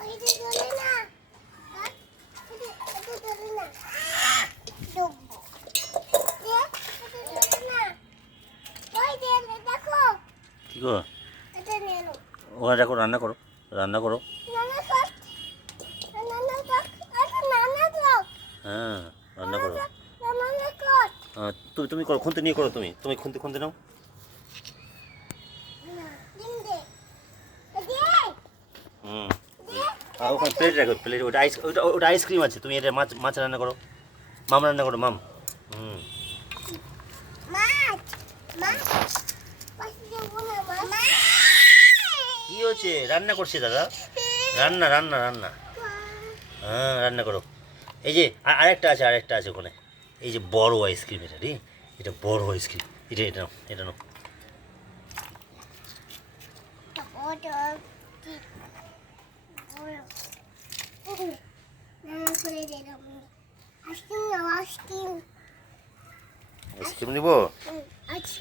কি গো ওখানে দেখো, রান্না করো, রান্না করো। হ্যাঁ, রান্না করো। তুমি তুমি করো, খুন্তি নিয়ে করো, তুমি তুমি খুন্তি খুন্তি নাও। হুম, ওখানে প্লেট রাখো, প্লেট। ওটা ওটা ওটা আইসক্রিম আছে, তুমি এটা মাছ মাছ রান্না করো, মাম রান্না করো, মাম। হুম, কি হয়েছে? রান্না করছে দাদা, রান্না রান্না রান্না। হ্যাঁ, রান্না করো। এই যে আরেকটা আছে, আরেকটা আছে ওখানে। এই যে বড় আইসক্রিম, এটা রে, এটা বড় আইসক্রিম। এটা এটা নাও, এটা নাও। আইসক্রিম নিবো।